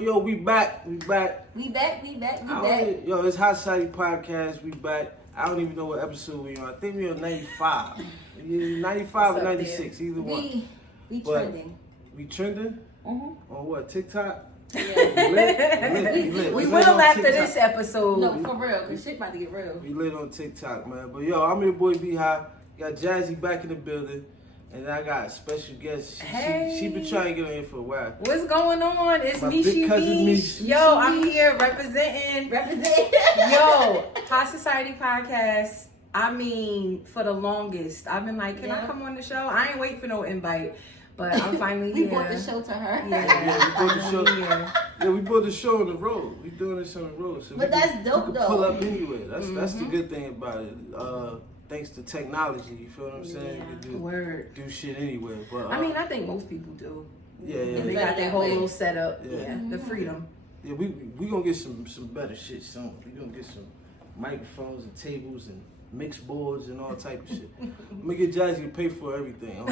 Yo, we back. We back. Yo, it's Hot Society Podcast. We back. I don't even know what episode we on. I think we on 95. 95 or 96, there? Either one. We trending. We trending? On what, TikTok? Yeah. We will after this episode. No, for real, because shit about to get real. We lit on TikTok, man. But yo, I'm your boy B-High. Got Jazzy back in the building. And I got a special guest. She been trying to get on here for a while. What's going on? It's My big cousin Mish. Yo, I'm here representing. Yo, Hot Society Podcast. I mean, for the longest, I've been like, can I come on the show? I ain't wait for no invite, but I'm finally we here. brought the show to her. Yeah, we brought the show. Yeah, we brought the show on the road. We doing this on the road. So but that's dope, though. Pull up anywhere. That's the good thing about it. Thanks to technology, you feel what I'm saying? You can do shit anywhere. But I mean, I think most people do. Yeah. They got their whole little setup. Yeah, the freedom. Yeah, we gonna get some better shit soon. We gonna get some microphones and tables and mix boards and all type of shit. I'm gonna get Jazzy to pay for everything.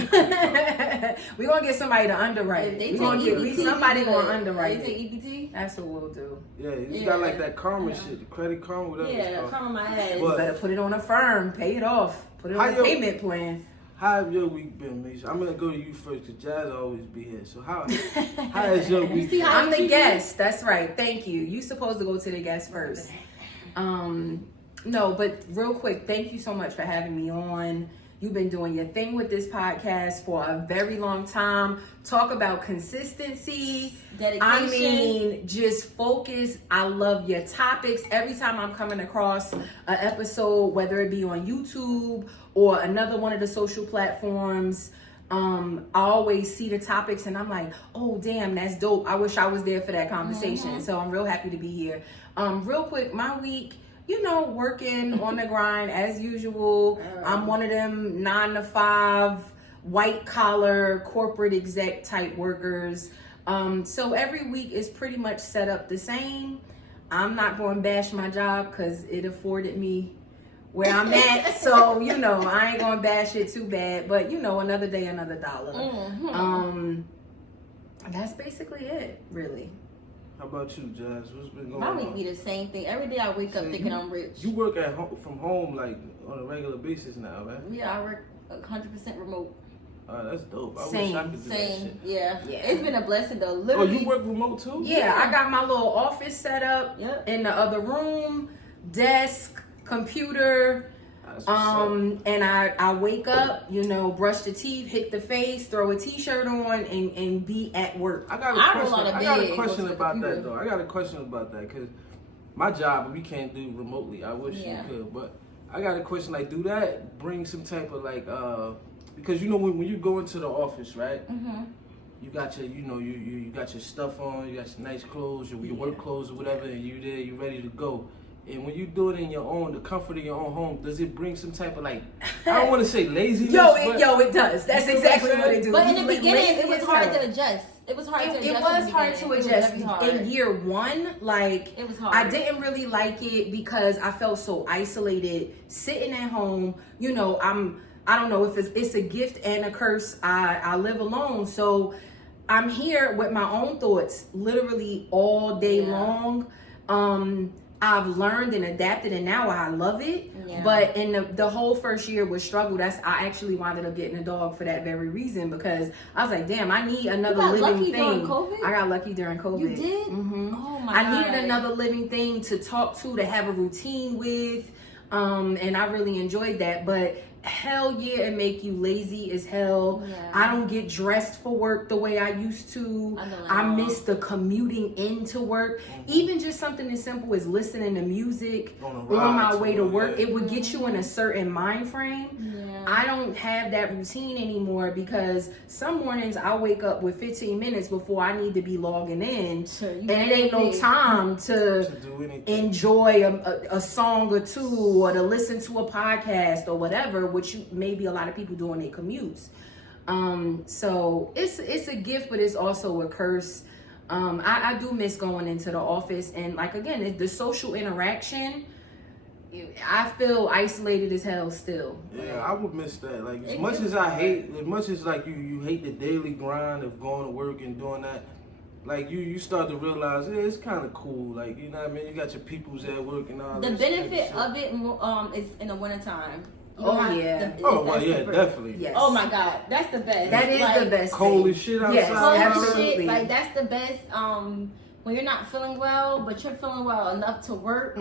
We gonna get somebody to underwrite. We gonna get somebody gonna underwrite. They take EBT. That's what we'll do. Yeah, you got like that karma shit, the credit karma, whatever. Yeah, karma my ass. You better put it on a firm, pay it off, put it on a payment plan. How have your week been, Misha? I'm gonna go to you first because Jazz always be here. So how has your week been? I'm the guest. That's right. Thank you. You supposed to go to the guest first. No, but real quick, thank you so much for having me on. You've been doing your thing with this podcast for a very long time. Talk about consistency. Dedication. I mean, just focus. I love your topics. Every time I'm coming across an episode, whether it be on YouTube or another one of the social platforms, I always see the topics and I'm like, oh, damn, that's dope. I wish I was there for that conversation. So I'm real happy to be here. Real quick, my week, working on the grind as usual. I'm one of them 9 to 5 white collar corporate exec type workers. So every week is pretty much set up the same. I'm not going to bash my job because it afforded me where I'm at. So, I ain't going to bash it too bad. But, another day, another dollar. That's basically it, really. How about you, Jazz? What's been going My on? week be the same thing. Every day I wake up thinking I'm rich. You work at home, from home like on a regular basis now, right? Yeah, I work 100% remote. That's dope. I Same. wish I could do that shit. Yeah. It's been a blessing though. Literally. Oh, you work remote too? Yeah, I got my little office set up in the other room, desk, computer. And I wake up, brush the teeth, hit the face, throw a t-shirt on, and be at work. I got a question about that though. I got a question about that because my job we can't do remotely. I wish you could, but I got a question. Like, do that bring some type of like because when you go into the office, right? You got your you got your stuff on, you got your nice clothes, your work clothes or whatever, and you there, you ready to go. And when you do it in your own, the comfort of your own home, does it bring some type of like, I don't want to say laziness. It does. That's exactly what it do. But in the beginning, it was hard to adjust. It was hard to adjust. In year one, like, it was hard. I didn't really like it because I felt so isolated sitting at home. I don't know if it's a gift and a curse. I live alone. So I'm here with my own thoughts literally all day long. I've learned and adapted, and now I love it. Yeah. But in the whole first year was struggle. I actually wound up getting a dog for that very reason because I was like, damn, I need another living thing. I got lucky during COVID. You did? Mm-hmm. Oh my God. I needed another living thing to talk to have a routine with, and I really enjoyed that. But hell yeah, it make you lazy as hell. I don't get dressed for work the way I used to. I miss the commuting into work. Even just something as simple as listening to music on my way to work, it would get you in a certain mind frame. I don't have that routine anymore because some mornings I wake up with 15 minutes before I need to be logging in, and it ain't no time to enjoy a song or two or to listen to a podcast or whatever, which maybe a lot of people do on their commutes. So it's a gift, but it's also a curse. I do miss going into the office, and like again, the social interaction. I feel isolated as hell still. Yeah, I would miss that. Like as much as like you hate the daily grind of going to work and doing that. like you start to realize it's kind of cool. Like, you know what I mean? You got your peoples at work and all that. The benefit of it is in the wintertime. Definitely. Yes. Oh my God, that's the best. That is the best. Cold as shit outside. Yes, absolutely. Shit, like that's the best. When you're not feeling well, but you're feeling well enough to work,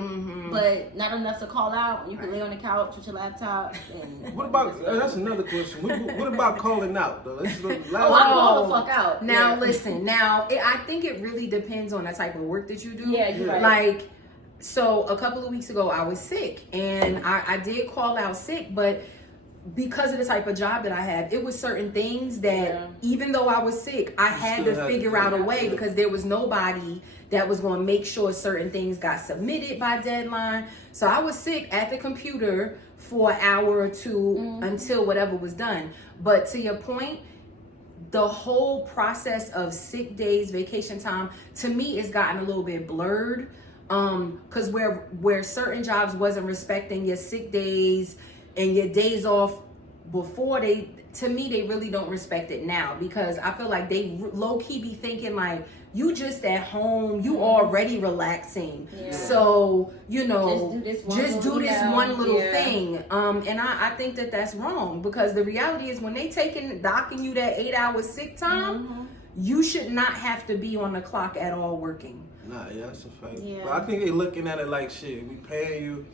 but not enough to call out. You can lay on the couch with your laptop. And what about? That's another question. What about calling out though? I call the fuck out. Now listen. Now I think it really depends on the type of work that you do. Yeah, you're right. Like, so a couple of weeks ago, I was sick, and I did call out sick, but because of the type of job that I have, it was certain things that even though I was sick, I had to figure out a way because there was nobody that was going to make sure certain things got submitted by deadline. So I was sick at the computer for an hour or two until whatever was done. But to your point, the whole process of sick days, vacation time, to me, it's gotten a little bit blurred. Because where certain jobs wasn't respecting your sick days and your days off before, to me they really don't respect it now, because I feel like they low-key be thinking like, you just at home, you already relaxing, so you know, just do this one little thing. And I think that that's wrong, because the reality is when they docking you that 8 hours sick time, you should not have to be on the clock at all working. Nah, that's a fact. But I think they looking at it like, shit, we paying you,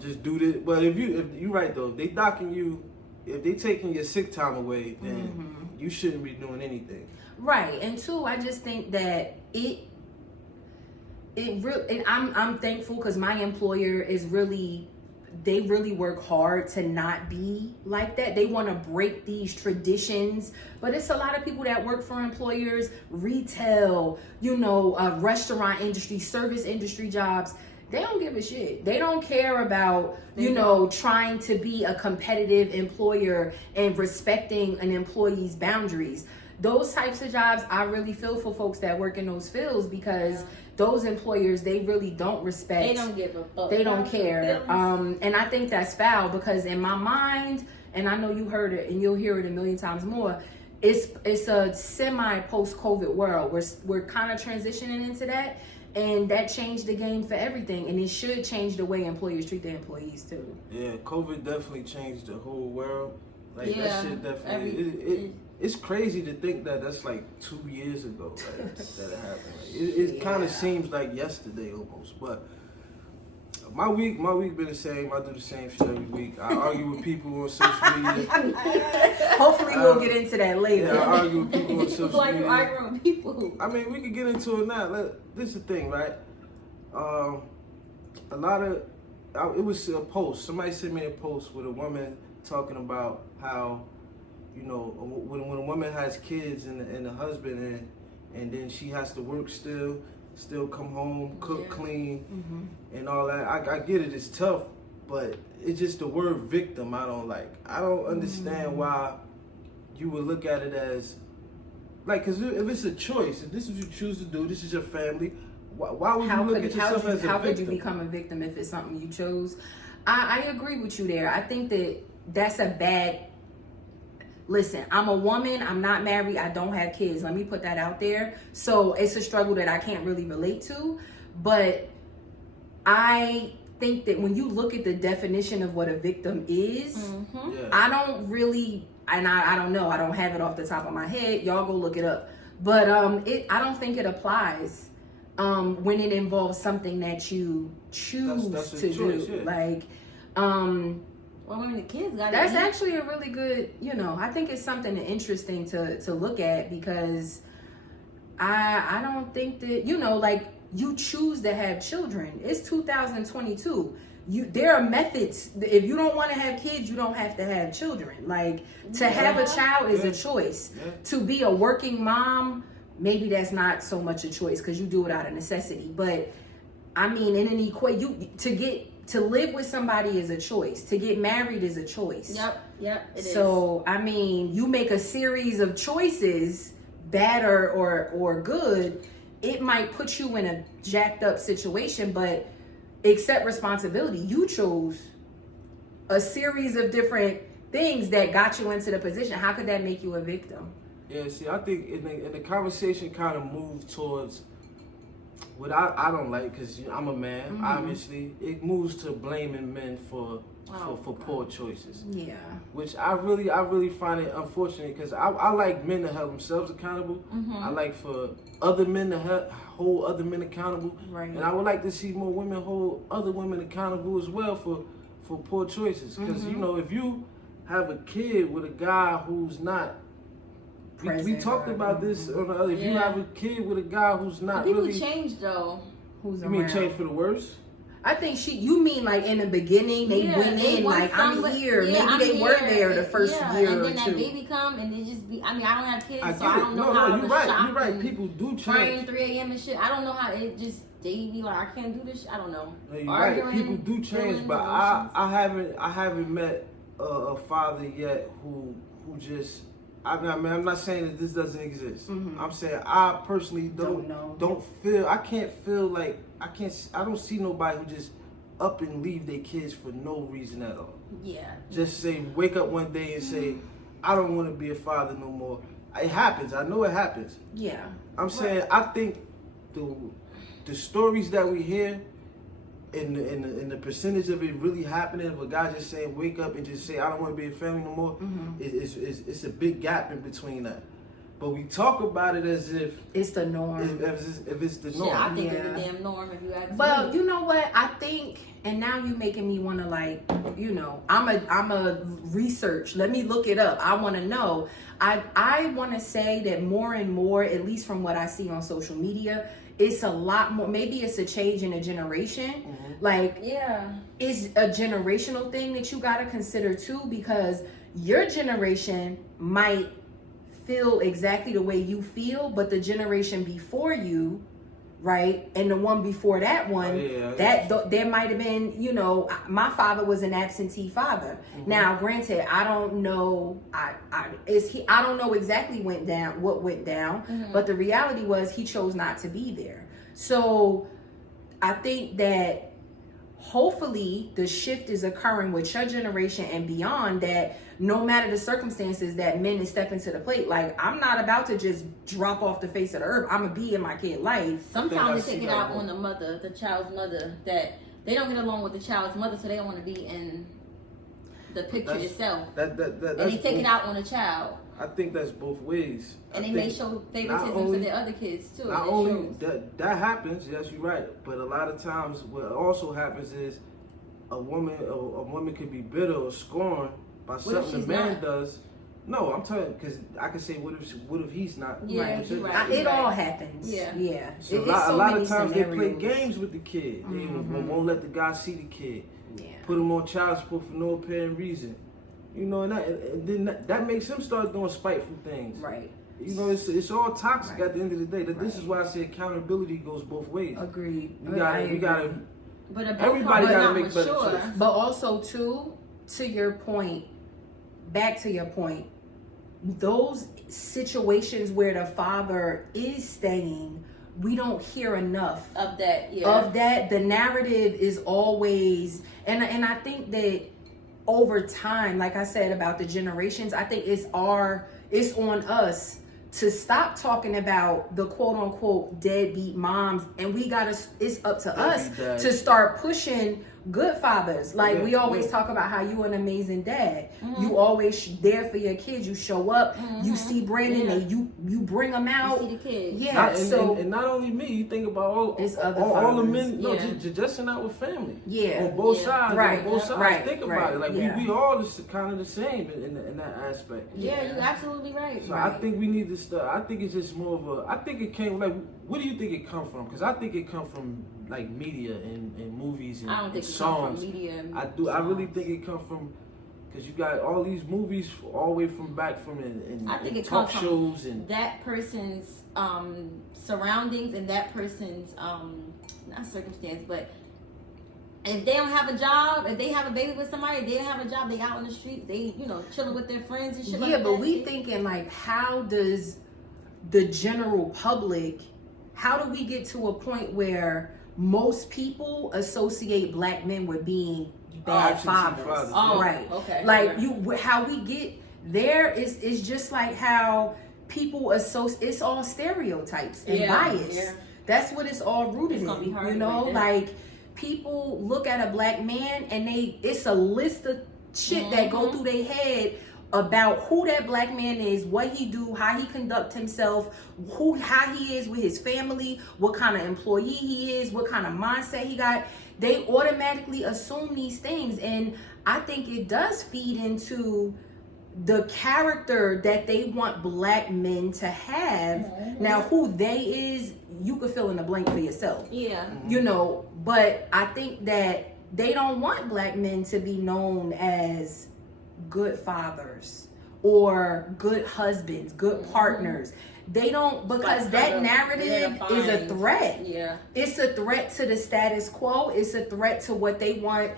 just do this. But if you right though, they docking you, if they taking your sick time away, then you shouldn't be doing anything. Right. And two, I just think that I'm thankful because my employer is they really work hard to not be like that. They want to break these traditions, but it's a lot of people that work for employers, retail, restaurant industry, service industry jobs. They don't give a shit. They don't care about, trying to be a competitive employer and respecting an employee's boundaries. Those types of jobs, I really feel for folks that work in those fields, because those employers, they really don't respect. They don't give a fuck. They don't care. And I think that's foul, because in my mind, and I know you heard it and you'll hear it a million times more, it's a semi post-COVID world. We're kind of transitioning into that. And that changed the game for everything, and it should change the way employers treat their employees too. Yeah, COVID definitely changed the whole world. Like that shit definitely. It's crazy to think that that's like 2 years ago, like, that it happened. Like, it kind of seems like yesterday almost. But my week been the same. I do the same shit every week. I argue with people on social media. Hopefully we'll get into that later. Yeah, I argue with people on social media. Why you arguing with people? I mean, we could get into it now. This is the thing, right? It was a post. Somebody sent me a post with a woman talking about how, when a woman has kids and a husband and then she has to work still come home, cook, clean, and all that. I get it, it's tough, but it's just the word victim I don't like. I don't understand why you would look at it as, like, because if it's a choice, if this is what you choose to do, this is your family, why would you look at yourself as a victim? How could you become a victim if it's something you chose? I agree with you there. I think that's a bad... Listen, I'm a woman, I'm not married, I don't have kids. Let me put that out there. So it's a struggle that I can't really relate to. But I think that when you look at the definition of what a victim is, I don't really, and I don't know, I don't have it off the top of my head. Y'all go look it up. But I don't think it applies when it involves something that you choose to do. Like, well, when the kids got that's actually a really good, I think it's something interesting to look at, because I don't think that, like, you choose to have children. It's 2022. There are methods. If you don't want to have kids, you don't have to have children. Like, to have a child is a choice. To be a working mom, maybe that's not so much a choice because you do it out of necessity. But I mean, in an equation, to live with somebody is a choice. To get married is a choice. Yep, it is. So, I mean, you make a series of choices, bad or good, it might put you in a jacked up situation, but accept responsibility. You chose a series of different things that got you into the position. How could that make you a victim? Yeah, see, I think in the conversation kind of moved towards what I don't like, because I'm a man, obviously. It moves to blaming men for poor choices. Yeah. Which I really find it unfortunate, because I like men to hold themselves accountable. I like for other men to hold other men accountable. Right. And I would like to see more women hold other women accountable as well for poor choices. Because, you know, if you have a kid with a guy who's not, we talked about this on the other. If you have a kid with a guy who's not people really change though. Who's you mean change for the worse? I think you mean like in the beginning they went in like I'm here. Maybe they were there the first year and or then two. that baby come and it just be. I mean, I don't have kids, so I I don't know how you're the right. shock You're right. and People do change. praying 3 a.m. and shit. I don't know how it just. They be like, I can't do this. I don't know. No, you're right. People do change, but I haven't met a father yet who just. I mean, I'm not saying that this doesn't exist. I'm saying I personally don't feel. I can't feel like I don't see nobody who just up and leave their kids for no reason at all. Yeah. Just say wake up one day and say, I don't want to be a father no more. It happens. I know it happens. Yeah. I'm saying I think the stories that we hear, in the percentage of it really happening, of a guy just saying wake up and just say I don't want to be a family no more, it's a big gap in between that. But we talk about it as if it's the norm. If it's the norm. Yeah, I think it's the damn norm if you ask me. Well, you know what? I think, and now you making me want to like, you know, I'm a research. Let me look it up. I want to know. I want to say that more and more, at least from what I see on social media, it's a lot more. Maybe it's a change in a generation. Like, it's a generational thing that you got to consider too, because your generation might feel exactly the way you feel, but the generation before you, right, and the one before that one, there might have been, you know, my father was an absentee father. Now, granted, I don't know, I don't know exactly what went down, but the reality was he chose not to be there. So I think that hopefully the shift is occurring with your generation and beyond, that no matter the circumstances, that men is stepping to the plate. Like, I'm not about to just drop off the face of the earth. I'm gonna be in my kid's life. Sometimes they take it out on the child's mother, that they don't get along with the child's mother, so they don't want to be in the picture itself. And they take it out on the child. I think that's both ways. And they may show favoritism to their other kids too. Not only that happens, yes, you're right. But a lot of times, what also happens is a woman could be bitter or scorned by something the man does. No, I'm telling you, because I can say, what if he's not? Yeah, right. It all happens. Yeah. So a lot of times they play games with the kid. They won't let the guy see the kid. Yeah. Put him on child support for no apparent reason. You know, and then that makes him start doing spiteful things. Right. You know, it's all toxic at the end of the day. This is why I say accountability goes both ways. Agreed. We gotta. But everybody gotta make better choices. But also too, back to your point, those situations where the father is staying, we don't hear enough of that. Of that, the narrative is always, and I think that over time, like I said about the generations, I think it's on us to stop talking about the quote unquote deadbeat moms, and it's up to us to start pushing good fathers. Like we always talk about how you an amazing dad. You always there for your kids. You show up. You see Brandon, and you bring them out. You see the kids. Yeah. And not only me, you think about all the men. No, just not with family. Yeah. On both sides. Right. On both sides. Right. Think about it. Like we all kind of the same in that aspect. Yeah, you're absolutely right. So I think we need to start. I think it's just more of a. I think it came like. What do you think it come from? Because I think it come from like media and movies and, I don't think and it songs. Come from media. I do. I really think it come from because you got all these movies all the way from back from I think it talk comes shows from and that person's surroundings and that person's not circumstance, but if they don't have a job, if they have a baby with somebody, they don't have a job, they out on the streets, they chilling with their friends and shit like that. Yeah, but we thinking like, how does the general public? How do we get to a point where most people associate black men with being bad fathers? Oh, right. Okay. Like how we get there is just like how people associate, it's all stereotypes and bias. Yeah. That's what it's all rooted in. You know, like people look at a black man and it's a list of shit that go through their head about who that black man is, what he do, how he conduct himself, how he is with his family, what kind of employee he is, what kind of mindset he got. They automatically assume these things, and I think it does feed into the character that they want black men to have. Now, who they is, you could fill in the blank for yourself. Yeah. You know, but I think that they don't want black men to be known as good fathers or good husbands, good partners. They don't, because that narrative is a threat. Yeah. It's a threat to the status quo. It's a threat to what they want.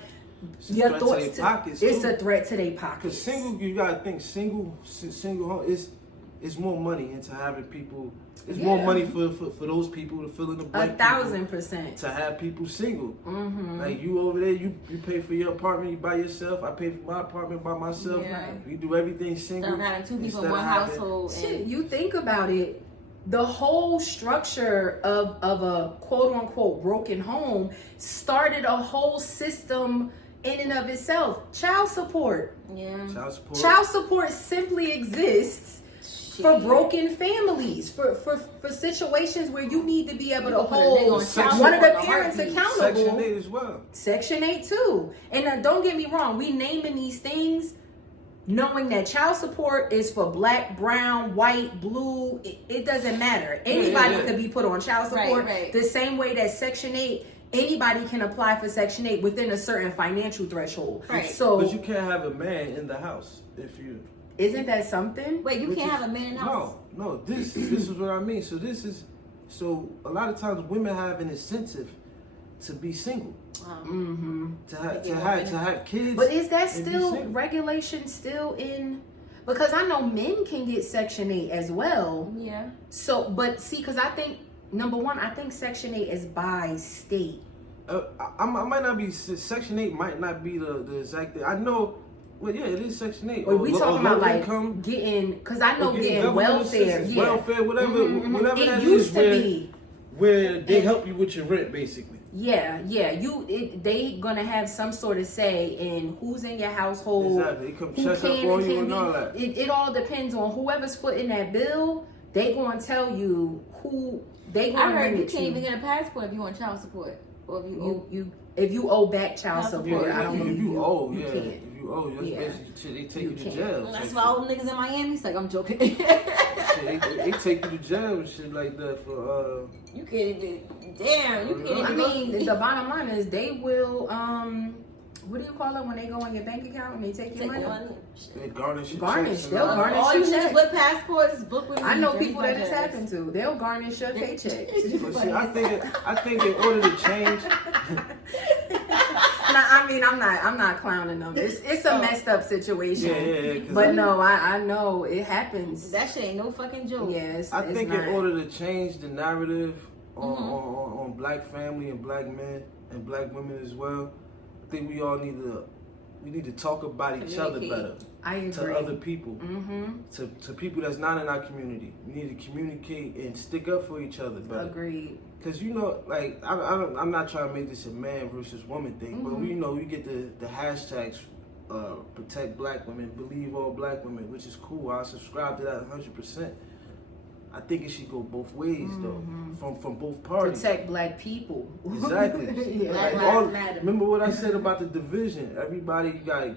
Your thoughts it's a threat to their pockets. Because single, you gotta think single home is more money into having people. It's more money for those people to fill in the blank. 1,000%. To have people single. Like you over there, you pay for your apartment, you by yourself. I pay for my apartment by myself. Yeah. We do everything single. Instead of having 2 people in one household. Shit, you think about it. The whole structure of a quote unquote broken home started a whole system in and of itself. Child support. Yeah. Child support simply exists for broken families, for situations where you need to be able to hold one of the parents accountable. Section 8 as well. Section 8 too. And don't get me wrong, we naming these things knowing that child support is for black, brown, white, blue. It doesn't matter. Anybody could be put on child support. The same way that Section 8, anybody can apply for Section 8 within a certain financial threshold. Right. So, but you can't have a man in the house if you. Isn't that something? Wait, you can't have a man in the house? No. This is what I mean. So a lot of times women have an incentive to be single. To have kids. But is that still regulation still in? Because I know men can get Section 8 as well. Yeah. So, but see, because I think number one, I think Section 8 is by state. I might not be Section 8. Might not be the exact thing. I know. Well, yeah, it is Section 8. Or we talking about like getting, because I know getting welfare. Yeah. Welfare, whatever that is. It used to be where they help you with your rent, basically. Yeah. They gonna have some sort of say in who's in your household. Exactly. They come check up on you and all that. It all depends on whoever's footing that bill. They gonna tell you who they gonna. I heard you can't even get a passport if you want child support, or if you owe back child support. I don't know. If you owe, you can't. They take you to jail. Well, that's why all the niggas in Miami. It's like, I'm joking. They take you to jail and shit like that for You can't even. Damn, you can't even. I mean, the bottom line is they will. What do you call it when they go on your bank account and they take your money? They garnish. They'll garnish all your checks. With passports, book with me. I know people that this happened to. They'll garnish your paycheck. But see, I think in order to change. I mean, I'm not clowning them. It's a messed up situation. Yeah. But no, I know it happens. That shit ain't no fucking joke. Yes, I think in order to change the narrative on black family and black men and black women as well, I think we all need to talk about each other better. I agree. To other people, to people that's not in our community. We need to communicate and stick up for each other better. Agreed. Because, you know, like, I'm not trying to make this a man versus woman thing, but, you know, we get the hashtags, protect black women, believe all black women, which is cool. I subscribe to that 100%. I think it should go both ways, though, from both parties. Protect black people. Exactly. Remember what I said about the division? Everybody, you got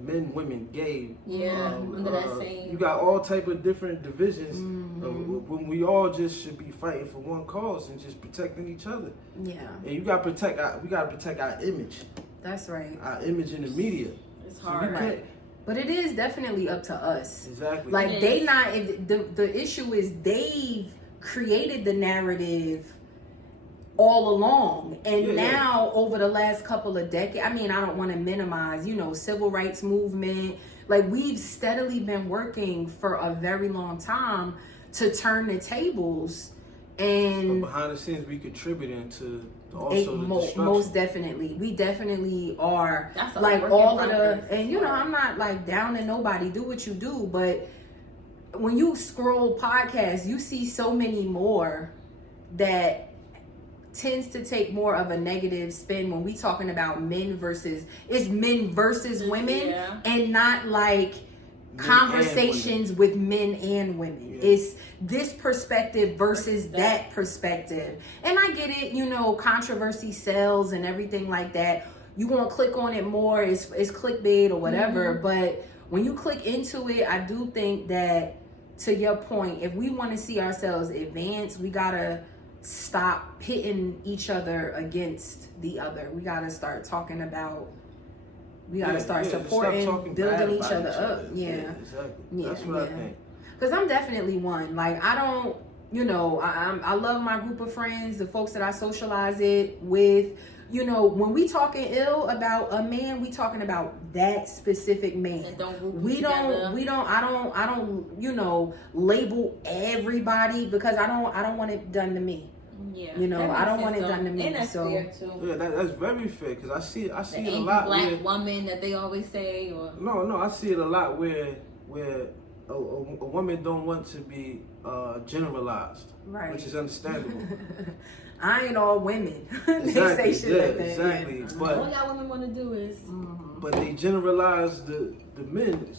men, women, gay. Under that same. You got all type of different divisions when we all just should be fighting for one cause and just protecting each other. Yeah. And we gotta protect our image. That's right. Our image in the media. It's hard. Right. But it is definitely up to us. Exactly. Like the issue is they've created the narrative all along, and now over the last couple of decades, I mean, I don't want to minimize, you know, civil rights movement. Like, we've steadily been working for a very long time to turn the tables, and but behind the scenes, we contributing to also the destruction. Most definitely, we definitely are. Like all of the, and you know, I'm not like downing nobody. Do what you do, but when you scroll podcasts, you see so many more that tends to take more of a negative spin when we talking about men versus women, and not like conversations with men and women. Yeah. It's this perspective versus that perspective. And I get it, controversy sells and everything like that. You want to click on it more, it's clickbait or whatever. Mm-hmm. But when you click into it, I do think that, to your point, if we want to see ourselves advance, we gotta stop pitting each other against the other. We gotta start talking about. We gotta start supporting, building each other up. Yeah, exactly. That's what I think. Because I'm definitely one. Like, I don't, I love my group of friends, the folks that I socialize it with. When we talking ill about a man, we talking about that specific man. I don't, label everybody, because I don't want it done to me. Yeah, I don't want it done to me. And that's fair too. Yeah, that's very fair, because I see the it a lot. Black woman that they always say, or no, I see it a lot where a woman don't want to be generalized, right? Which is understandable. I ain't all women. Exactly. They say shit like that. Exactly. Yeah. But all y'all women want to do is, but they generalize the men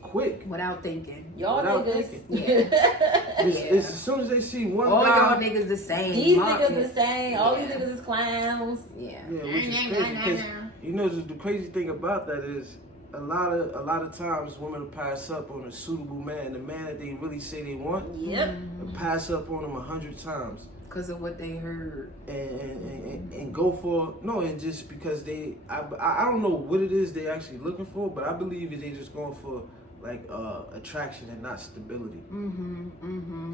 quick without thinking. Y'all niggas, it's as soon as they see one all guy, y'all niggas the same. These niggas the same. All these niggas is clowns. Yeah, which is crazy, because the crazy thing about that is a lot of times women pass up on a suitable man, the man that they really say they want. Yep. Pass up on him 100 times. Because of what they heard, and go for and just because I don't know what it is they're actually looking for, but I believe they just going for like attraction and not stability.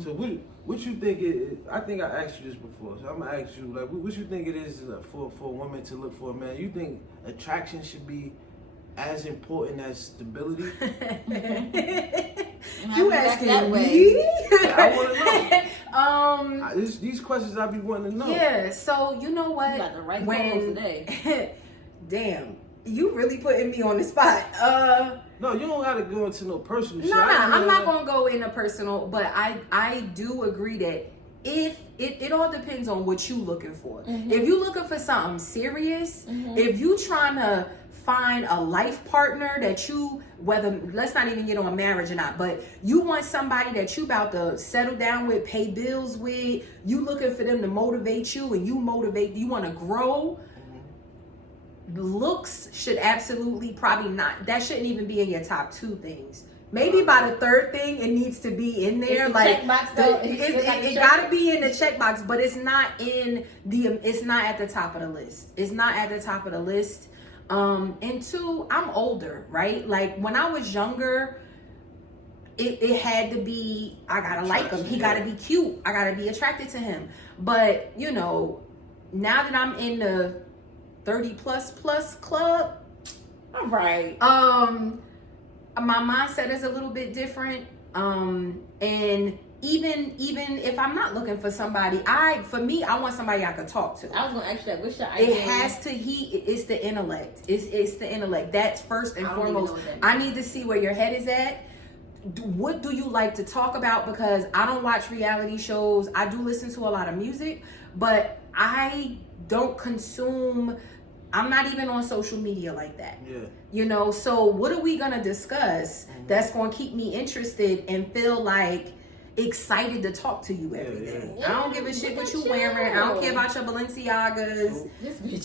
So what you think it? I think I asked you this before, so I'm gonna ask you, like, what you think it is for a woman to look for a man? You think attraction should be as important as stability? You asking me? I want to know. These questions I be wanting to know. Yeah. So you know what? You got the right when today. Damn, you really putting me on the spot. No, you don't gotta go into no personal shit. No, I'm not gonna go into personal, but I do agree that if it all depends on what you looking for. Mm-hmm. If you looking for something serious, if you trying to find a life partner that you, whether, let's not even get on marriage or not, but you want somebody that you about to settle down with, pay bills with, you looking for them to motivate you, and you want to grow, looks should absolutely probably not, that shouldn't even be in your top 2 things. Maybe by the 3rd thing, it needs to be in there. It's like it gotta be in the checkbox, but it's not at the top of the list. It's not at the top of the list. And 2, I'm older, right? Like, when I was younger, it had to be, I gotta like him. He gotta be cute. I gotta be attracted to him. But, now that I'm in the 30 plus club, all right. My mindset is a little bit different. And even if I'm not looking for somebody, I want somebody I could talk to. I was gonna ask you that. What's your idea? It's the intellect. It's the intellect. That's first and foremost. I need to see where your head is at. What do you like to talk about? Because I don't watch reality shows. I do listen to a lot of music, but I don't consume. I'm not even on social media like that. Yeah. So what are we gonna discuss that's gonna keep me interested and feel like excited to talk to you every day? I don't give a shit what you wearing. I don't care about your Balenciagas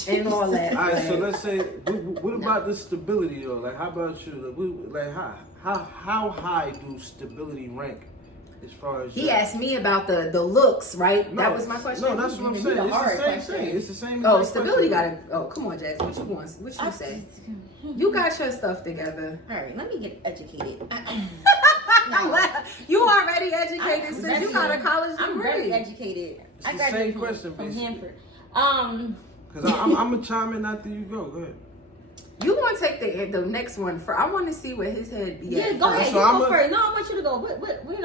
and all that. All right, so let's say, what about the stability though? Like, how about you? Like, how high do stability rank? As far as he asked me about the looks, right? No, that was my question. No, that's what I'm saying. It's the same thing. It's the same. Oh, stability got to. Oh, come on, Jazz. What you want? What you say? You got your stuff together. All right, let me get educated. You already educated since you got a college degree. I'm very educated. It's the same question from Hanford. Because I'm gonna chime in after you go. Go ahead. You want to take the next one for? I want to see what his head be. Yeah, go ahead. So you go first. No, I want you to go. What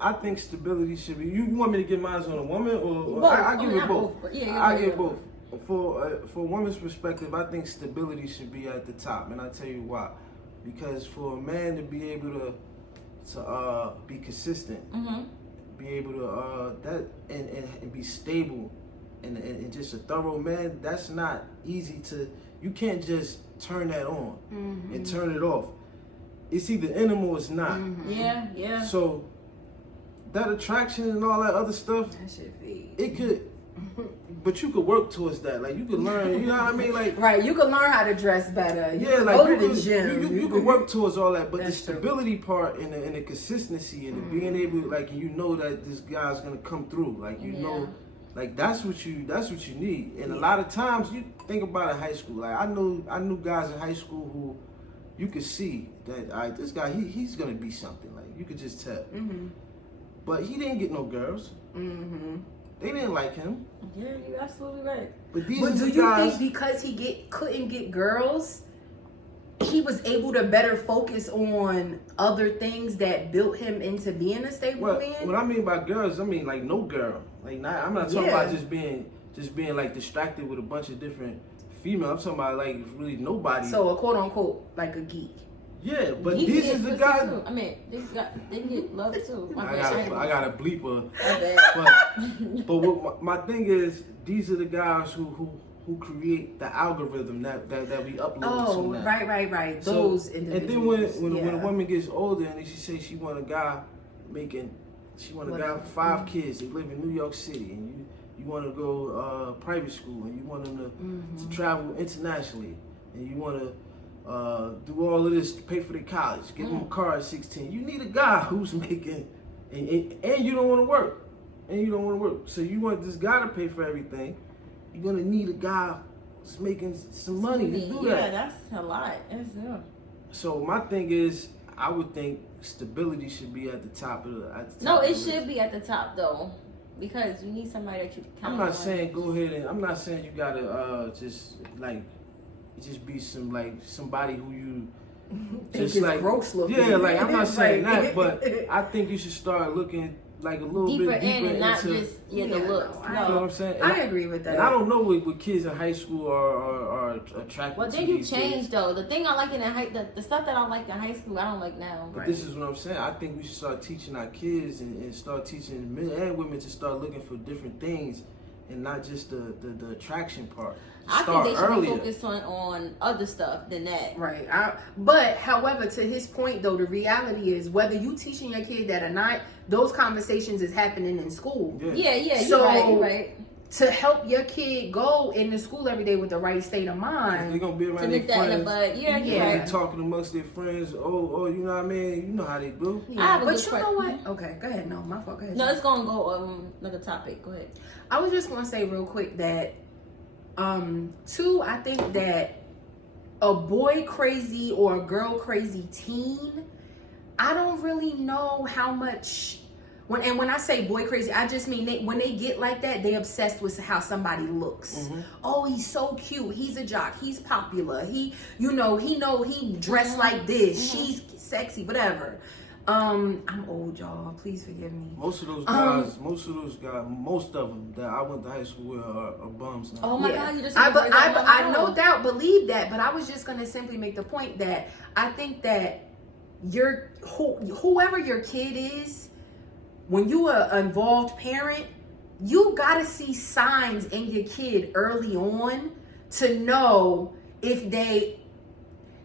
I think stability should be. You want me to get mine on a woman, or both. I give it both. Yeah, I give both. For a woman's perspective, I think stability should be at the top, and I tell you why. Because for a man to be able to to be consistent, be able to that and be stable, and just a thorough man. That's not easy to. You can't just turn that on and turn it off. It's either in him or it's not. Yeah. So that attraction and all that other stuff, that shit fade. it could. But you could work towards that. Like you could learn, you know what I mean? Like right, you can learn how to dress better. You can like go to the gym. You can work towards all that. But That's the stability part and the consistency and the being able, like, you know that this guy's gonna come through. Like you know, like that's what you need. And a lot of times you think about in high school. Like I knew guys in high school who you could see that this guy he's gonna be something. Like you could just tell. But he didn't get no girls. They didn't like him. Yeah, you're absolutely right. But these But are do the you guys. think because he couldn't get girls, he was able to better focus on other things that built him into being a stable man? What I mean by girls, I mean like no girl. Like I'm not talking about just being like distracted with a bunch of different females. I'm talking about like really nobody. So a quote unquote like a geek. Yeah, but Geeks these get is the pussy guys. too. I mean, they get love too. I got a bleeper. My But my thing is, these are the guys who create the algorithm that we upload. Oh, to now. right. So, Those individuals. And then when a woman gets older and she says she want a guy with 5 kids, they live in New York City, and you want to go private school, and you want them to travel internationally, and you want to do all of this to pay for their college, give them a car at 16. You need a guy who's making, and you don't want to work. So you want this guy to pay for everything. You're going to need a guy who's making some money to do that. Yeah, that's a lot. So my thing is, I would think stability should be at the top of the No, it should be at the top though. Because you need somebody that you can count on. I'm not saying go ahead and I'm not saying you gotta just be somebody who you just like gross looking. Yeah, like I'm not saying that, but I think you should start looking like a little deeper bit deeper in and not into, just the looks. You know what I'm saying? And I agree with that. And I don't know what kids in high school are attracted Well, to. then you these change days. though. The thing I like in the stuff that I liked in high school, I don't like now. But this is what I'm saying. I think we should start teaching our kids and start teaching men and women to start looking for different things and not just the attraction part. I Start think they should earlier. focus on other stuff than that. Right. But however, to his point though, the reality is whether you teaching your kid that or not, those conversations is happening in school. Yeah. So, you're right. To help your kid go into school every day with the right state of mind. They're gonna be around To their nip that in the friends. bud. Yeah, you're They right. talking amongst their friends. Oh, you know what I mean? You know how they do. I have a But good you know what? Okay, go ahead. No, my fault. Go ahead. No, it's gonna go another topic. Go ahead. I was just gonna say real quick that two, I think that a boy crazy or a girl crazy teen, I don't really know how much. When I say boy crazy, I just mean when they get like that, they obsessed with how somebody looks. Oh, he's so cute. He's a jock. He's popular. He dressed like this. She's sexy. Whatever. I'm old, y'all. Please forgive me. Most of those guys, most of them that I went to high school with are bums now. Oh my God, you just I no doubt believe that, but I was just gonna simply make the point that I think that whoever your kid is, when you are an involved parent, you gotta see signs in your kid early on to know if they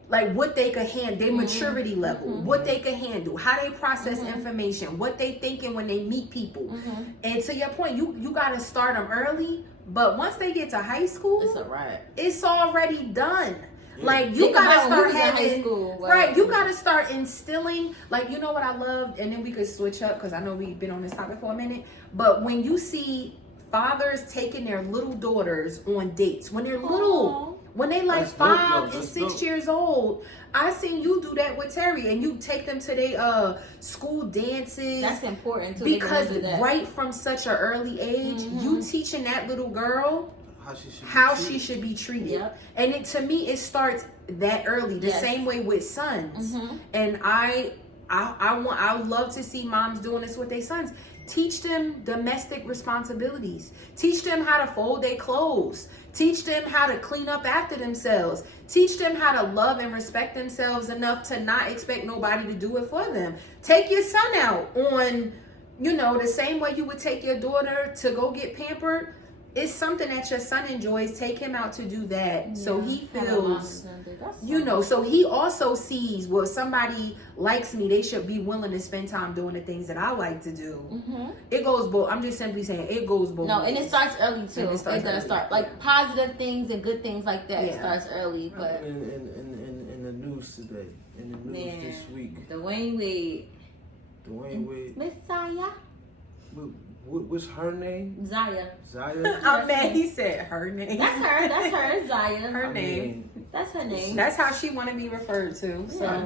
like what they could handle, their maturity level, what they can handle, how they process information, what they thinking when they meet people. And to your point, you gotta start them early, but once they get to high school, it's a wrap. It's already done. Yeah. Like you gotta start having high school, right. You gotta start instilling. Like you know what I loved, and then we could switch up because I know we've been on this topic for a minute. But when you see fathers taking their little daughters on dates when they're little, when they like 5 and 6 years old, I seen you do that with Terry, and you take them to their school dances. That's important too, because right from such an early age, you teaching that little girl how she should be treated. Yep. And to me, it starts that early. The same way with sons. And I I would love to see moms doing this with their sons. Teach them domestic responsibilities. Teach them how to fold their clothes. Teach them how to clean up after themselves. Teach them how to love and respect themselves enough to not expect nobody to do it for them. Take your son out on, the same way you would take your daughter to go get pampered. It's something that your son enjoys. Take him out to do that. So he feels, so he also sees, well, somebody likes me, they should be willing to spend time doing the things that I like to do. Mm-hmm. It goes both. I'm just simply saying it goes both. No, and it starts early too. It does start like positive things and good things like that. It starts early, but in the news today, in the news this week, Dwayne Wade, Miss Zaya. What's her name? Zaya. I'm mad he said her name. That's her, Zaya. Her name. That's her name. That's how she want to be referred to. So, I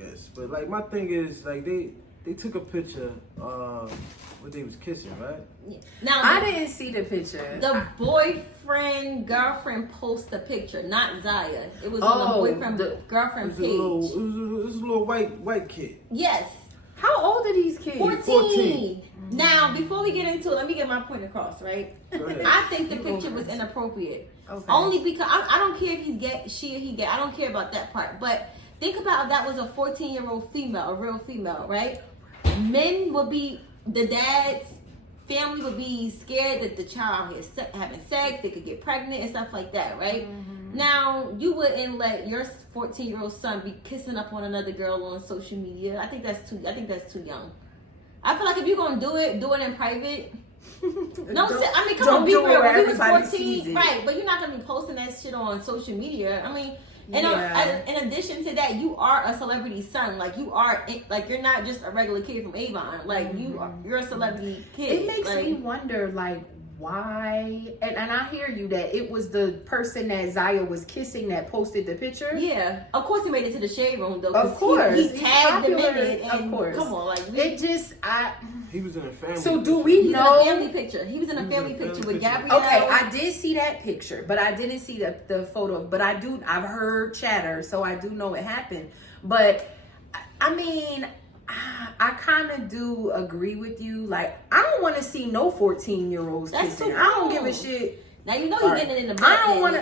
guess. But like my thing is like they took a picture where they was kissing, right? Yeah. Now I didn't see the picture. The boyfriend girlfriend posted a picture, not Zaya. It was on the boyfriend girlfriend page. It was a little white kid. Yes. How old are these kids? 14. Now, before we get into it, let me get my point across, right? I think the picture was inappropriate. Okay. Only because I don't care if he's gay, she or he gay. I don't care about that part. But think about if that was a 14-year-old female, a real female, right? Men would be, the dad's family would be scared that the child is having sex, they could get pregnant and stuff like that, right? Mm-hmm. Now, you wouldn't let your 14-year-old son be kissing up on another girl on social media. I think that's too young. I feel like if you're gonna do it in private. Come on, be real. When he was 14, right? But you're not gonna be posting that shit on social media. I mean, and in addition to that, you are a celebrity son. Like you are, like you're not just a regular kid from Avon. Like you're a celebrity kid. It makes me wonder, like, why? And I hear you that it was the person that Zaya was kissing that posted the picture. Yeah, of course he made it to the shade room though. Of course, he tagged him in it. And of course, come on, like he was in a family. So do we know? He was in a family picture. He was in a family picture with Gabrielle. Okay, I did see that picture, but I didn't see the photo. But I've heard chatter, so I do know it happened. But I mean, I kind of do agree with you. Like, I don't want to see no 14-year-olds kissing. I don't give a shit. Now you know he's getting it in the butt. I don't want to.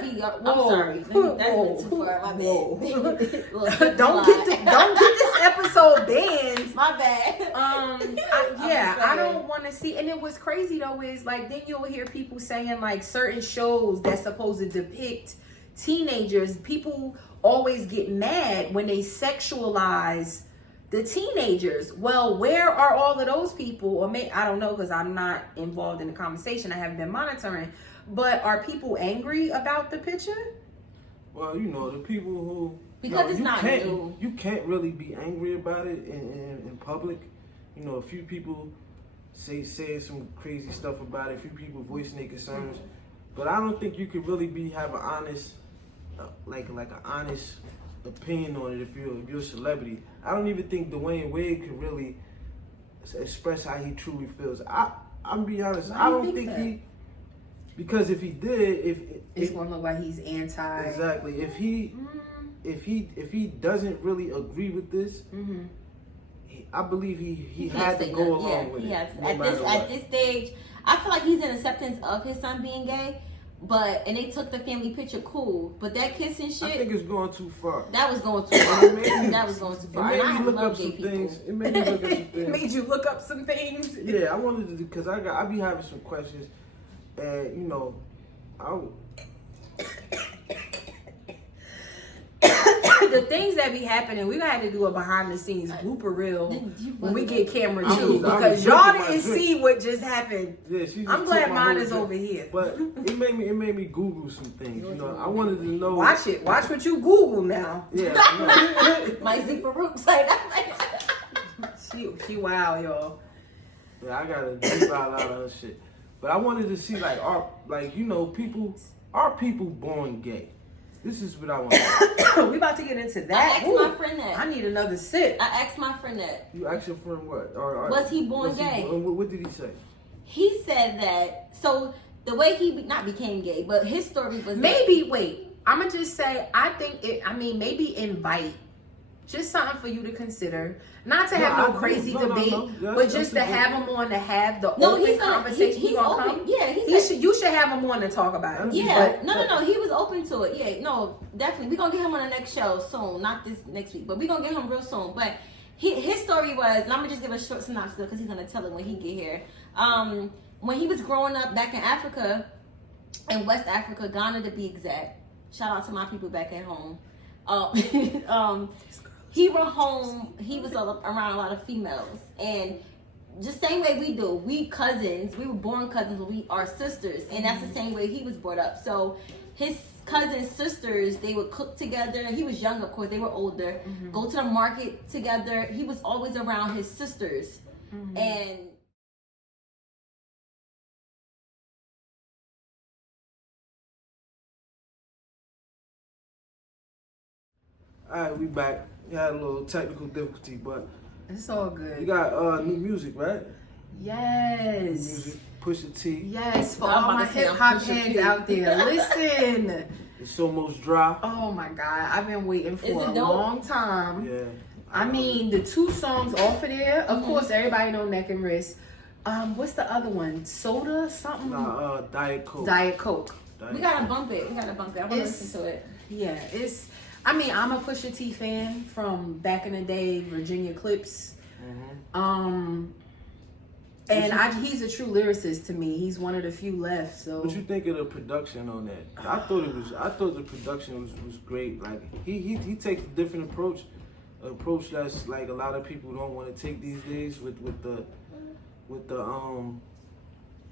I'm sorry. That's too far. My bad. Don't get this episode banned. My bad. I don't want to see. And it was crazy though. Is like then you'll hear people saying like certain shows that's supposed to depict teenagers. People always get mad when they sexualize the teenagers. Well, where are all of those people? Or I don't know because I'm not involved in the conversation. I haven't been monitoring. But are people angry about the picture? Well, the people who because it's not new. You can't really be angry about it in public. A few people say some crazy stuff about it. A few people voicing their concerns, but I don't think you could really have an honest, like an honest opinion on it if you're a celebrity. I don't even think Dwayne Wade could really express how he truly feels. I'm be honest. I don't think he. Because if he did, it's gonna look like he's anti. Exactly. If he doesn't really agree with this, I believe he had to go along with it. Yes. At this stage, I feel like he's in acceptance of his son being gay. And they took the family picture, cool. But that kissing shit, I think it's going too far. That was going too far. That was going too far. It made me look up some things. It made me look up some things. It made you look up some things. Yeah, I wanted to because I be having some questions. And the things that be happening, we gonna have to do a behind the scenes blooper reel when we get camera 2 because y'all didn't see what just happened. Yeah, I'm glad mine is over here. But it made me Google some things. I wanted to know. Watch it. Watch what you Google now. Yeah. My zipper roots like that. She wild, y'all. Yeah, I gotta deep out of her shit. But I wanted to see are people born gay? This is what I want. We about to get into that. I asked my friend that. I need another sip. I asked my friend that. You asked your friend what? Was he born gay? What did he say? He said that. So the way he not became gay, but his story was maybe. Wait, I'm gonna just say I think maybe invite Just something for you to consider. Not to have no crazy debate, but just to have him on to have the open conversation. He's open. Come. Yeah, you should have him on to talk about it. Yeah, no. He was open to it. Yeah, no, definitely. We're gonna get him on the next show soon. Not this next week, but we're gonna get him real soon. But his story was, and I'm gonna just give a short synopsis because he's gonna tell it when he get here. When he was growing up back in Africa, in West Africa, Ghana to be exact. Shout out to my people back at home. He was home. He was around a lot of females, and just same way we do. We cousins. We were born cousins, but we are sisters, and that's the same way he was brought up. So his cousins, sisters, they would cook together. He was young, of course. They were older. Go to the market together. He was always around his sisters, and. All right, we back. We had a little technical difficulty, but it's all good. You got new music, right? Yes. New music, Pusha T. Yes, for all my hip hop heads out there, listen. It's almost dry. Oh my God, I've been waiting for a long time. Yeah. I mean, the 2 songs off of there. Of course, everybody know Neck and Wrist. What's the other one? Soda something? Nah, Diet Coke. Diet Coke. We gotta bump it. I want to listen to it. Yeah, I'm a Pusha T fan from back in the day, Virginia Clips. He's a true lyricist to me. He's one of the few left. So what you think of the production on that? I thought the production was great. Like he takes a different approach that's like a lot of people don't want to take these days with the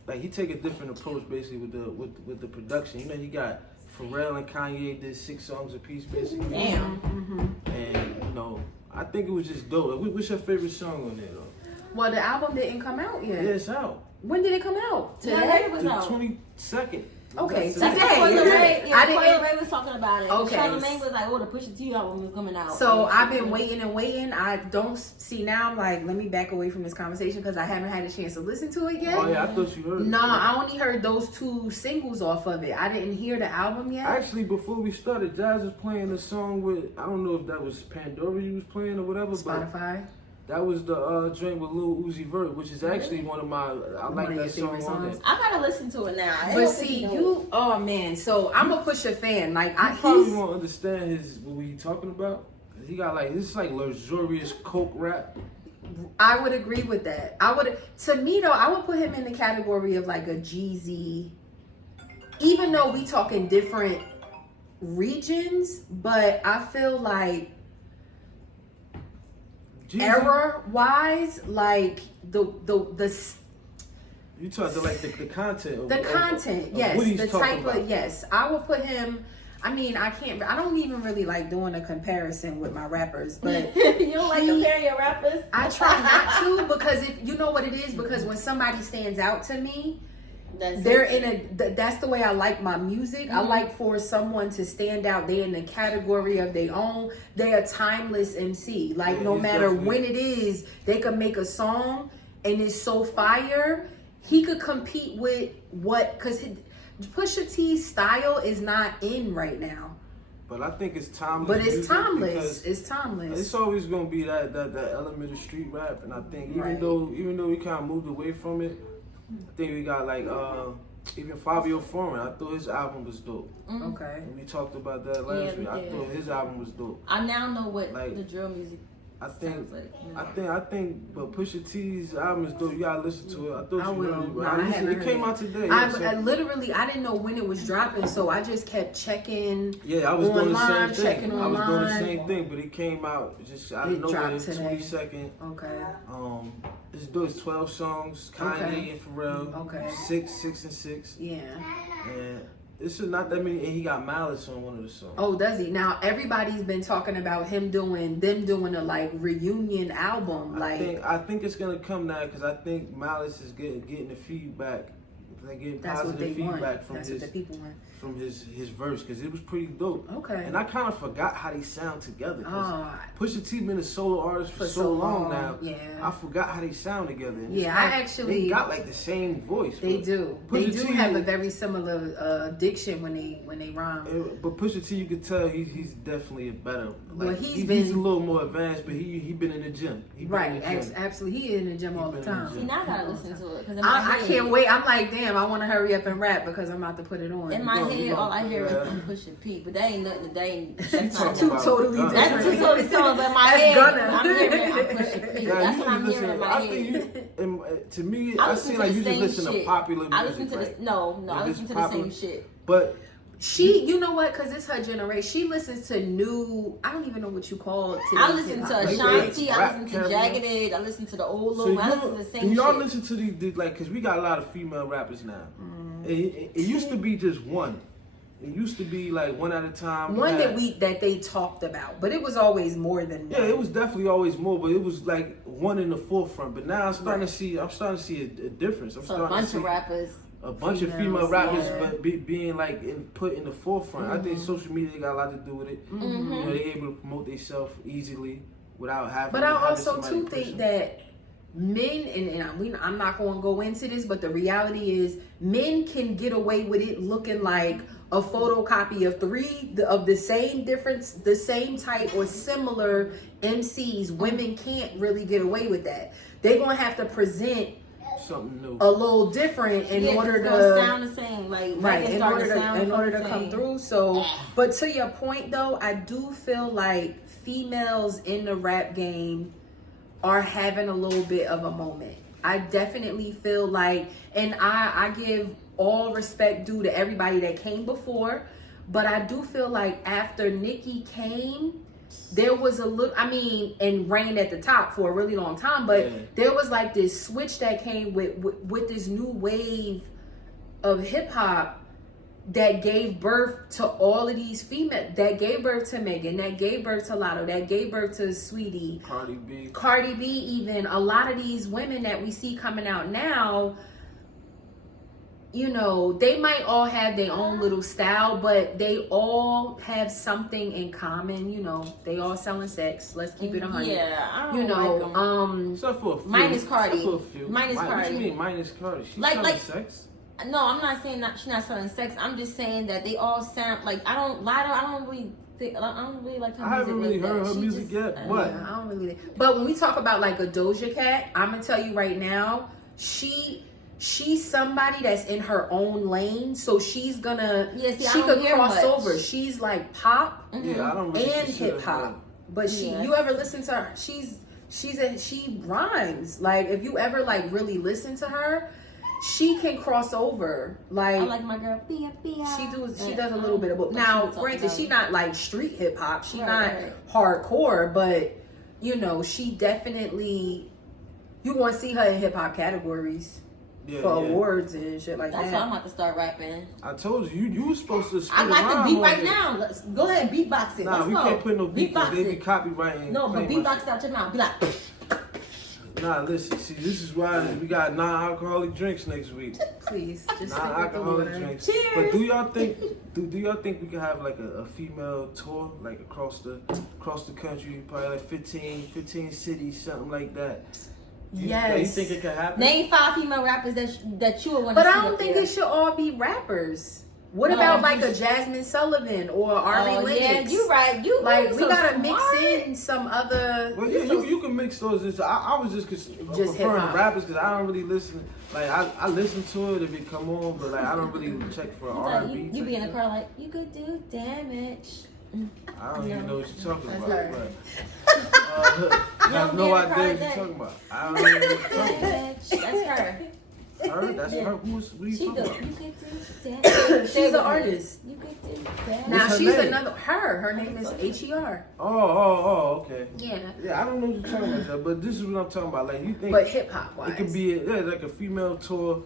like he take a different approach basically with the production. You know, he got Pharrell and Kanye did 6 songs apiece, basically. Damn. And, you know, I think it was just dope. What's your favorite song on there, though? Well, the album didn't come out yet. Yeah, it's out. When did it come out? Today? Yeah, it was the out. 22nd. Okay, today. Coyle Ray was talking about it. Okay. Charlamagne was like, the Pusha T album was coming out. So I've been waiting. I don't see now. I'm like, let me back away from this conversation because I haven't had a chance to listen to it yet. Oh yeah, I thought you heard it. No, I only heard those 2 singles off of it. I didn't hear the album yet. Actually, before we started, Jazz was playing a song with, I don't know if that was Pandora you was playing or whatever. Spotify. But that was the joint with Lil Uzi Vert, which is actually one of my, I like that song on there. I gotta listen to it now. But see, oh man, so I'm a Pusha fan. Like, you probably won't understand what he talking about. He got like, this is like luxurious coke rap. I would agree with that. To me though, I would put him in the category of like a Jeezy, even though we talking different regions, but I feel like era wise, like the you talking like the content. Yes, what he's the talking type about. of yes. I would put him. I mean, I don't even really like doing a comparison with my rappers, but you don't like comparing your rappers. I try not to because if you know what it is, because when somebody stands out to me, that's the way I like my music. I like for someone to stand out. They're in the category of their own. They're a timeless MC. Like no matter when it is, they could make a song and it's so fire. He could compete with because Pusha T's style is not in right now. But I think it's timeless. But it's timeless. It's timeless. It's always gonna be that element of street rap, and I think even though we kind of moved away from it, I think we got like even Fabio Foreign. I thought his album was dope. Okay. And we talked about that last week. I thought his album was dope. I now know what the drill music. I think, but Pusha T's album is dope. You gotta listen to it. I thought you heard it. It came out today. I didn't know when it was dropping, so I just kept checking. Yeah, I was doing the same thing. I was doing the same thing, but it came out just out of nowhere. It's 22nd. Okay. It's dope. It's 12 songs. Kanye and Pharrell. Okay. 6 and 6. Yeah. And it's not that many, and he got Malice on one of the songs. Oh, does he? Now everybody's been talking about them doing a like reunion album. I think it's gonna come now because I think Malice is getting the feedback like getting That's what positive they want. feedback from That's his what the people want. from his verse because it was pretty dope. Okay. And I kind of forgot how they sound together. Oh. Pusha T been a solo artist for so long now. Yeah. I forgot how they sound together. And Yeah, I actually they got like the same voice. They do. Pusha They do T, have a very similar diction when they rhyme. But Pusha T, you can tell he's definitely a better. Like, Well, he's a little more advanced, but he been in the gym. Right, absolutely. He in the gym all the time. See, now I gotta listen to it because I can't wait. I'm like, damn, I want to hurry up and rap because I'm about to put it on. In my head, all I hear is Pusha P, but that ain't nothing. That's not two totally different. That's two totally songs. But in my head, I'm hearing Pusha P. That's what I'm hearing in my head. To me, I seem like you just listen to popular music. I listen to the I listen to the same shit. But you know what? Because it's her generation. She listens to new. I don't even know what you call it. I listen to Ashanti. I listen to Jagged Edge. I listen to the old Lil. I listen to the same shit. Do y'all listen to these like? Because we got a lot of female rappers now. It used to be just one. It used to be like one at a time. One that they talked about, but it was always more than one. Yeah, it was definitely always more, but it was like one in the forefront. But now I'm starting to see a difference. I'm starting to see of rappers. A bunch of female rappers, but being like put in the forefront. I think social media got a lot to do with it. You know, they're able to promote themselves easily without having. But I also too think that men, and I'm not going to go into this, but the reality is men can get away with it looking like a photocopy of three of the same type or similar MCs. Women can't really get away with that. They're going to have to present something new, a little different in order to sound the same, like right in order to come through. So, but to your point though, I do feel like females in the rap game are having a little bit of a moment. I definitely feel like, and I give all respect due to everybody that came before, but I do feel like after Nicki came, there was a little, and reigned at the top for a really long time, but there was like this switch that came with this new wave of hip hop that gave birth to all of these females, that gave birth to Megan, that gave birth to Lotto, that gave birth to Sweetie, Cardi B, even a lot of these women that we see coming out now. You know, they might all have their own little style, but they all have something in common. You know, they all selling sex. Let's keep it 100. Yeah, I don't like them. Except for a few. Minus Cardi. Minus Cardi. What you mean minus Cardi? She's selling sex? No, I'm not saying that she's not selling sex. I'm just saying that they all sound like I don't really like her music. I haven't really heard her music yet. What? Yeah, I don't really. But when we talk about like a Doja Cat, I'm gonna tell you right now, she's somebody that's in her own lane, so she's gonna she could cross over. She's like pop I don't really and hip hop. But you ever listen to her? She rhymes. Like if you ever like really listen to her, she can cross over. Like I like my girl Bia. She does a little bit of both. Now, granted, she not like street hip hop. She not hardcore, but you know, she definitely you want to see her in hip hop categories. For awards and shit like that. That's why I'm about to start rapping. I told you were supposed to spit I like the beat right now. Let's go ahead, beatbox it. Nah, we can't put no beat because they be copywriting. No, but beatbox out your mouth. Be like. Nah, listen. See, this is why we got non-alcoholic drinks next week. Please, just non-alcoholic drinks. Cheers. But do y'all think we could have like a female tour like across the country, probably like 15 cities, something like that? Yes. You think it could happen? Name 5 female rappers that you would want to see. But I don't think it should all be rappers. What about like a Jasmine Sullivan or Ari Lennox? Yeah, you're right. We gotta mix in some other. Well, you can mix those in. So I was just preferring rappers because I don't really listen. Like I listen to it if it come on, but like I don't really check for R&B. You be in the car like you could do damage. I don't even know what you're talking about. I have no idea what you're talking about. I don't know what you're talking about. That's her. Her? That's her? What are you talking about? You could do she's an artist. You could do damage. Now she's another. Her name is H.E.R. Oh, okay. Yeah, I don't know what you're talking about, but this is what I'm talking about. Like you think, but hip hop wise, it could be like a female tour.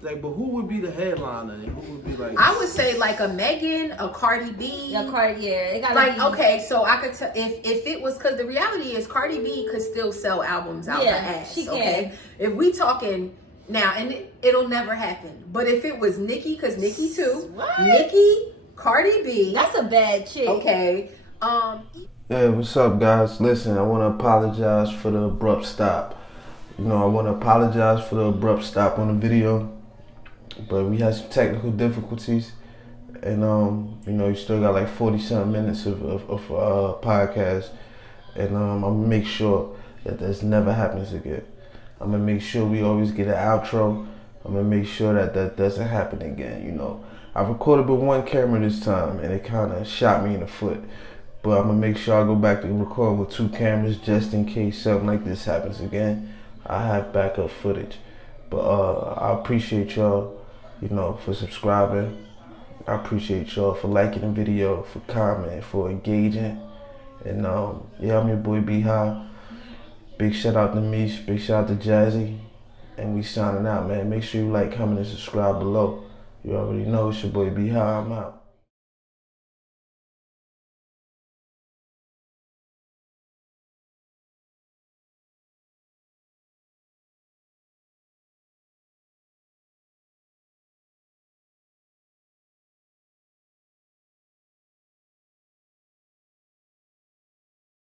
Like, but who would be the headliner? And who would be like? I would say like a Megan, a Cardi B. Yeah, Cardi. Yeah, it gotta like be. Okay, so I could tell if it was because the reality is Cardi B could still sell albums out her ass. She can. Okay, if we talking Now, and it'll never happen. But if it was Nicki, because Nicki too. What? Nicki, Cardi B. That's a bad chick. Okay. Yeah, what's up, guys? Listen, I want to apologize for the abrupt stop. I want to apologize for the abrupt stop on the video. But we had some technical difficulties. And, you still got like 40-something minutes of podcast. And I'm going to make sure that this never happens again. I'm going to make sure we always get an outro. I'm going to make sure that doesn't happen again, I recorded with one camera this time, and it kind of shot me in the foot. But I'm going to make sure I go back to recording with 2 cameras just in case something like this happens again. I have backup footage. But I appreciate y'all, for subscribing. I appreciate y'all for liking the video, for commenting, for engaging. And yeah, I'm your boy B High. Big shout out to Mish, big shout out to Jazzy. And we signing out, man. Make sure you like, comment, and subscribe below. You already know it's your boy B High. I'm out.